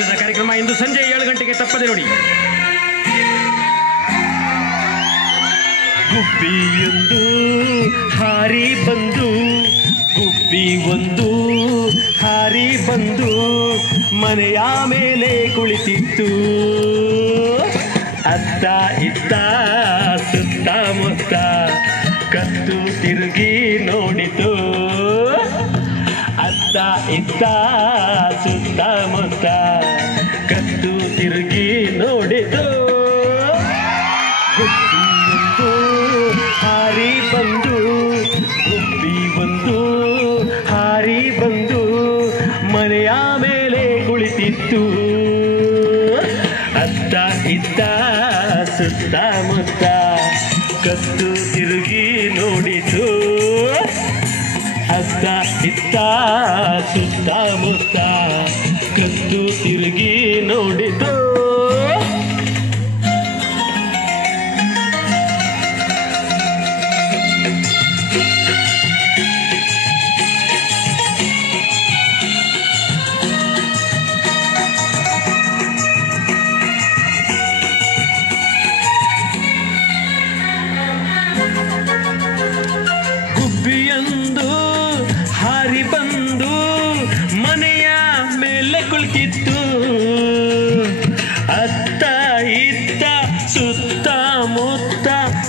ದಿನದ ಕಾರ್ಯಕ್ರಮ ಇಂದು ಸಂಜೆ 7 ಗಂಟೆಗೆ ತಪ್ಪದೆ ನೋಡಿ. ಗುಬ್ಬಿಯೊಂದು ಹಾರಿ ಬಂದು, ಗುಬ್ಬಿ ಒಂದು ಹಾರಿ ಬಂದು ಮನೆಯ ಮೇಲೆ ಕುಳಿತಿತ್ತು. ಅತ್ತ ಇತ್ತ ಸುತ್ತಮುತ್ತ ಕತ್ತು ತಿರುಗಿ ನೋಡಿತು. ಅತ್ತ ಇತ್ತ ಸುತ್ತಮುತ್ತ ಕತ್ತು ತಿರುಗಿ ನೋಡಿತು. ಗುಬ್ಬಿಯೊಂದು ಹಾರಿ ಬಂದು, ಗುಬ್ಬಿ ಒಂದು ಹಾರಿ ಬಂದು ಮನೆಯ ಮೇಲೆ ಕುಳಿತಿತ್ತು. ಅತ್ತ ಇತ್ತ ಸುತ್ತಮುತ್ತ ಕತ್ತು ತಿರುಗಿ ನೋಡಿತು. ಅತ್ತ ಇತ್ತ ಸುತ್ತಮುತ್ತ ಕತ್ತು ತಿರುಗಿ ನೋಡಿತು. ಗುಬ್ಬಿಯೊಂದು ಹಾರಿ ಬಂದು ಮನೆಯ ಮೇಲೆ ಕುಳಿತಿತ್ತು. ಅತ್ತ ಇತ್ತ ಸುತ್ತಮುತ್ತ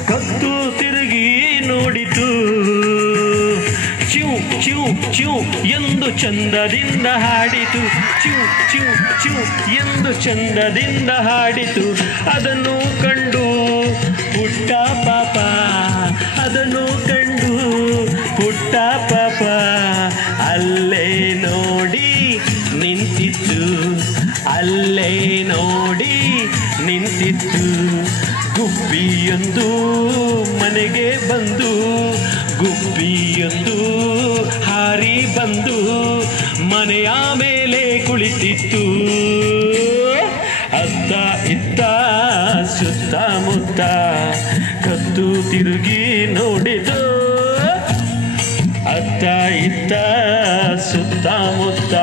ಕತ್ತು ತಿರುಗಿ ನೋಡಿತು. ಚ್ಯೂ ಚ್ಯೂ ಚ್ಯೂ ಎಂದು ಚಂದದಿಂದ ಹಾಡಿತು. ಚ್ಯೂ ಚ್ಯೂ ಚ್ಯೂ ಎಂದು ಚಂದದಿಂದ ಹಾಡಿತು. ಅದನ್ನು ಕಂಡು ಪುಟ್ಟ ಪಾಪ, ಅದನ್ನು ಕಂಡು ಪುಟ್ಟ ಪಾಪ ಅಲ್ಲೇ ನೋಡಿ ನಿಂತಿತ್ತು. ಅಲ್ಲೇ ನೋಡಿ ನಿಂತಿತ್ತು. ಗುಬ್ಬಿಯೊಂದು ಮನೆಗೆ ಬಂದು, ಗುಬ್ಬಿಯೊಂದು ಹಾರಿ ಬಂದು ಮನೆಯ ಮೇಲೆ ಕುಳಿತಿತ್ತು. ಅತ್ತ ಇತ್ತ ಸುತ್ತಮುತ್ತ ಕತ್ತು ತಿರುಗಿ ನೋಡಿತು. ಅತ್ತ ಇತ್ತ ಸುತ್ತಮುತ್ತ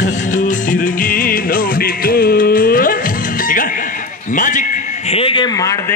ಕತ್ತು ತಿರುಗಿ ನೋಡಿತು. ಈಗ ಮ್ಯಾಜಿಕ್ ಹೇಗೆ ಮಾಡಿದೆ